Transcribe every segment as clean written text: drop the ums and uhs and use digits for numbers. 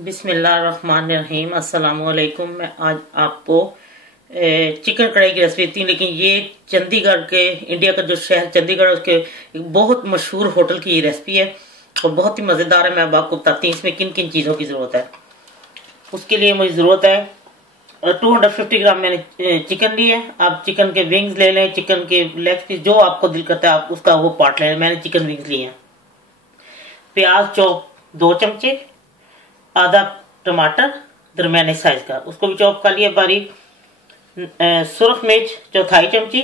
बिस्मिल्लाहिर्रहमानिर्रहीम। अस्सलाम वालेकुम। मैं आज आपको चिकन कढ़ाई की रेसिपी देती हूँ, लेकिन ये चंडीगढ़ के, इंडिया का जो शहर चंडीगढ़ है उसके एक बहुत मशहूर होटल की ये रेसिपी है और बहुत ही मज़ेदार है। मैं अब आपको बताती हूँ इसमें किन किन चीज़ों की ज़रूरत है। उसके लिए मुझे ज़रूरत है 250 ग्राम मैंने चिकन ली है। आप चिकन के विंग्स ले लें, चिकन के लेग पीस, जो आपको दिल करता है आप उसका वो पार्ट लें। मैंने चिकन विंग्स लिए हैं। प्याज चॉप 2 चमचे, आधा टमाटर दरमियाने साइज का, उसको भी चॉप कर लिया बारीक। सुरख मिर्च चौथाई चमची,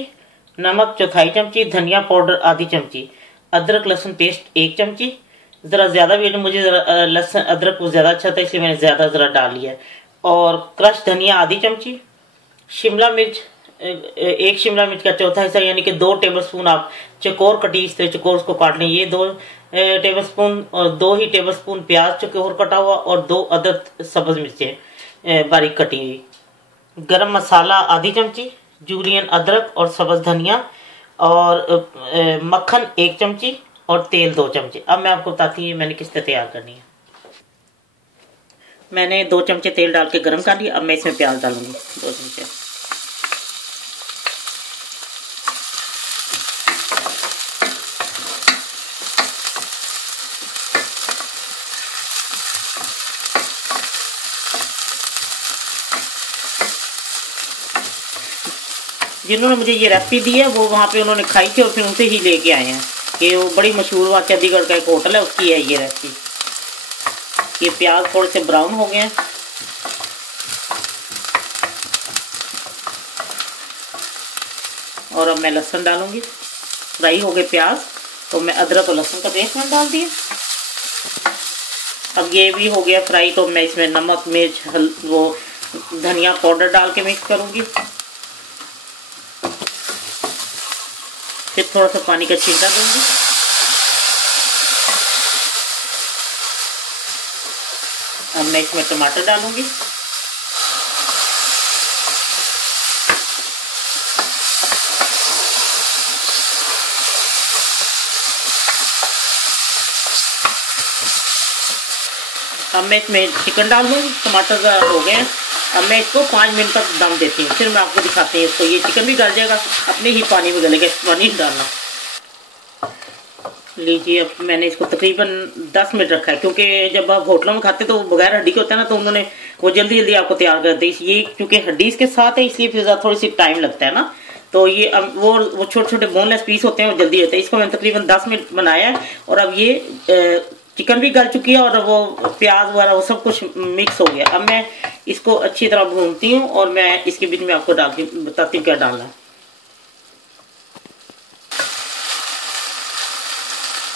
नमक चौथाई चमची, धनिया पाउडर आधी चमची, अदरक लहसुन पेस्ट 1 चमची। ज़रा ज़्यादा भी मुझे ज़रा लहसुन अदरक को ज़्यादा अच्छा था, इसलिए मैंने ज़्यादा ज़रा डाल लिया है। और क्रश धनिया आधी चमची, शिमला मिर्च 1 शिमला मिर्च का चौथा हिस्सा यानी कि 2 टेबलस्पून आप चकोर कटी इस तरह चकोर उसको काट लें, ये 2 टेबलस्पून, और 2 ही टेबलस्पून प्याज चकोर कटा हुआ और 2 अदद सब्ज मिर्चें बारीक कटी हुई। गरम मसाला आधी चमची, जूलियन अदरक और सब्ज धनिया, और मक्खन 1 चमची और तेल 2 चमचे। अब मैं आपको बताती हूँ मैंने किस तरह तैयार करनी है। मैंने 2 चमचे तेल डाल के गर्म कर लिया। अब मैं इसमें प्याज डालूंगी 2 चमचे। जिन्होंने मुझे ये रेसिपी दी है वो वहाँ पे उन्होंने खाई थी और फिर उनसे ही लेके आए हैं कि वो बड़ी मशहूर वहाँ चंडीगढ़ का एक होटल है, उसकी है ये रेसिपी। ये प्याज थोड़े से ब्राउन हो गए हैं। और अब मैं लहसुन डालूंगी। फ्राई हो गए प्याज तो मैं अदरक और लहसुन का पेस्ट मैंने डाल दिया। अब ये भी हो गया फ्राई तो मैं इसमें नमक मिर्च वो धनिया पाउडर डाल के मिक्स करूंगी। फिर थोड़ा सा पानी का छींटा दूंगी। अब मैं इसमें टमाटर डालूंगी। अब मैं इसमें चिकन डाल दूंगी। टमाटर हो गए हैं। अब मैं इसको 5 मिनट तक दम देती हूँ, फिर मैं आपको दिखाती हूँ इसको। ये चिकन भी गल जाएगा, अपने ही पानी में गलेगा, पानी डालना। लीजिए अब मैंने इसको तकरीबन 10 मिनट रखा है, क्योंकि जब आप होटलों में खाते तो बगैर हड्डी के होता है ना, तो उन्होंने वो जल्दी जल्दी आपको तैयार कर दी। ये क्योंकि हड्डी इसके साथ है इसलिए फिर थोड़ी सी टाइम लगता है ना। तो ये अब वो छोटे छोटे बोनलेस पीस होते हैं वो जल्दी होते हैं। इसको मैंने तकरीबन 10 मिनट बनाया है और अब ये चिकन भी गल चुकी है और वो प्याज वगैरह वो सब कुछ मिक्स हो गया। अब मैं इसको अच्छी तरह भूनती हूँ और मैं इसके बीच में आपको बताती हूँ क्या डालना है।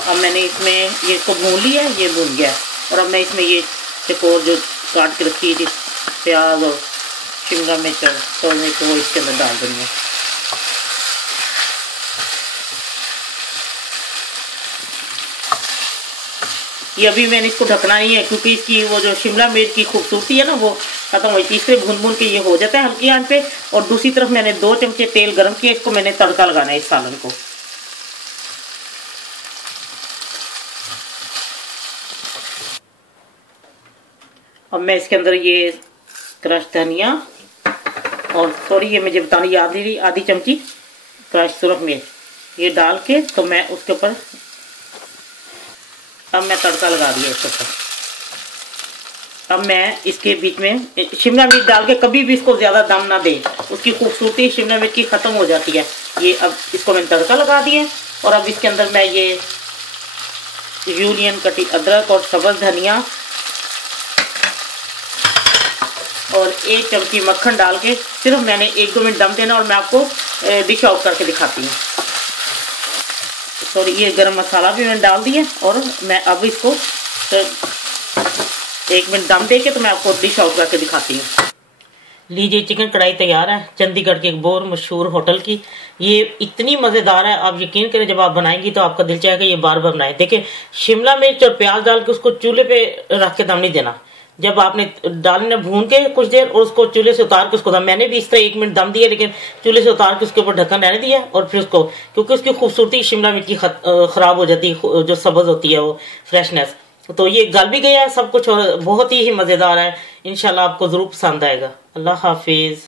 अब मैंने इसमें ये इसको भून लिया, ये भून गया। और अब मैं इसमें ये चकोर जो काट के रखी थी प्याज और शिमला मिर्च और वो इसके अंदर डाल दूँगी। ये अभी मैंने इसको ढकना नहीं है, क्योंकि इसकी वो जो शिमला मिर्च की खूबसूरती है ना वो खत्म हुई थी। इससे भून भून के ये हो जाता है हल्की आंच पे। और दूसरी तरफ मैंने 2 चमचे तेल गरम किया, इसको मैंने तड़का लगाना है इस सालन को। अब मैं इसके अंदर ये क्रश धनिया और थोड़ी ये मुझे बताने याद नहीं रही, आधी चमची क्रश सुरख मिर्च ये डाल के तो मैं उसके ऊपर अब मैं तड़का लगा दिया इसके ऊपर। अब मैं इसके बीच में शिमला मिर्च डाल के कभी भी इसको ज़्यादा दम ना दें, उसकी खूबसूरती शिमला मिर्च की ख़त्म हो जाती है। ये अब इसको मैंने तड़का लगा दिया और अब इसके अंदर मैं ये जूलियन कटी अदरक और सब्ज़ धनिया और 1 चमची मक्खन डाल के सिर्फ मैंने 1-2 मिनट दम देना और मैं आपको डिश आउट करके दिखाती हूँ। सॉरी, ये गरम मसाला भी मैंने डाल दिया और मैं अब इसको 1 मिनट दम दे के तो मैं आपको डिश आउट करके दिखाती हूँ। लीजिए चिकन कढ़ाई तैयार है चंडीगढ़ के एक बहुत मशहूर होटल की। ये इतनी मज़ेदार है, आप यकीन करें जब आप बनाएंगी तो आपका दिल चाहेगा ये बार बार बनाएं। देखिए शिमला मिर्च और प्याज डाल के उसको चूल्हे पे रख के दम नहीं देना। जब आपने डालने भून के कुछ देर और उसको चूल्हे से उतार के उसको दम, मैंने भी इस तरह 1 मिनट दम दिया, लेकिन चूल्हे से उतार के उसके ऊपर ढक्कन रहने दिया और फिर उसको, क्योंकि उसकी खूबसूरती शिमला मिर्च की खराब हो जाती है, जो सब्ज होती है वो फ्रेशनेस, तो ये गल भी गया सब कुछ और बहुत ही मज़ेदार है। इंशाल्लाह आपको ज़रूर पसंद आएगा। अल्लाह हाफिज़।